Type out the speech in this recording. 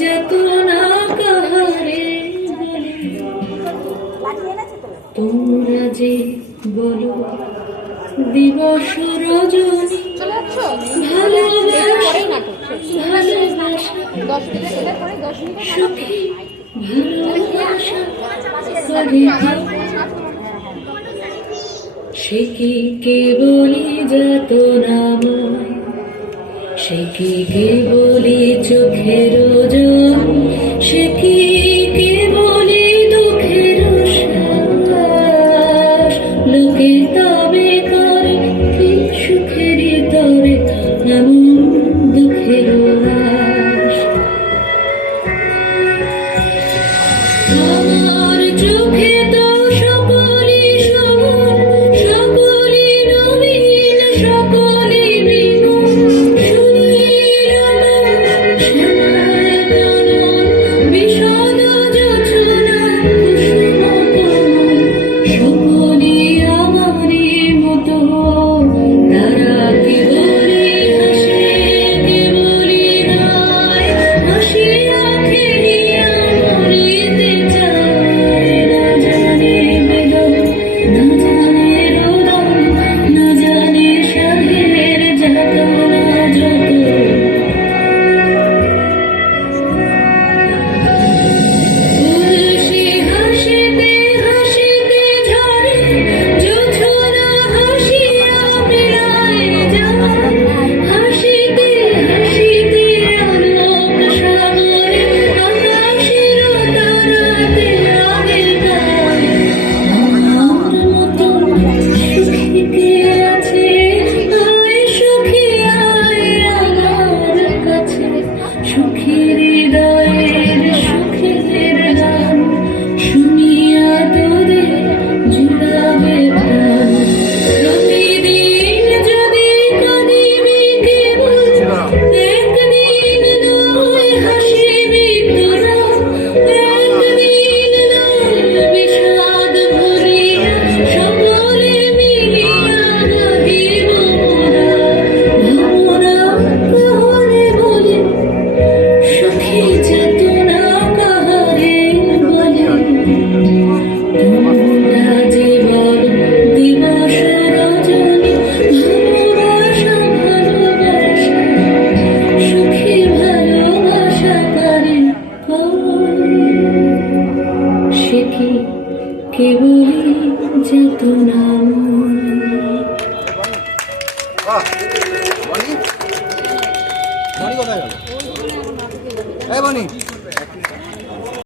যাতনা কাহারে বলে, তোমরা যে বলো দিবস রজনী সখী ভালোবাসা সে কি কেবলি যাতনাময়, সে কি কেবলি চোখের জল, সে কি কেবলি দুঃখের শ্বাস। লোকে তবে করে কি সুখেরই তবে এমন দুঃখের আশ। আমার চোখে তো সকলই সমান, সকলই নবীন, সকলই বিমল, সুনীল শ্যামায় কানন, বিষাদ যোছনা কুসুম কমল, সকলই আমারই মতো। তারা কেবলই হাসে, কেবলই গায়, হাসিয়া খেলিয়া মরিতে চায়। না জানে বেদন, না জানে রোদন, না জানে সাধের যাতনা যত। তুলসী হাসিতে হাসিতে ঝরে, জোছনা হাসিয়া মিলায় যায়। হাসিতে হাসিতে আলোক সাগরে, আকাশের তারাতে আগে গায়। আমার মতন সুখী কে আছে, আয় সখী আয় আমার কাছে। সুখী হৃদয়ের সুখের গান শুনিয়া তোদের জুড়াবে প্রাণ। প্রতিদিন যদি কাঁদিবি কেবল, একদিন নয় হাসিবি তোরা। একদিন নয় বিষাদ ভুলিয়া সকলে মিলিয়া গাহিব মোরা। ভাবনা কাহারে বলে, সখী যাতনা কাহারে বলে, তোমরা যে বলো দিবস রজনী ভালোবাসা ভালোবাসা, সুখী ভালোবাসা কারে কয়। সে কি কেবলই যাতনাময়। বনি, বনি কোথায় গেল? এই বনি।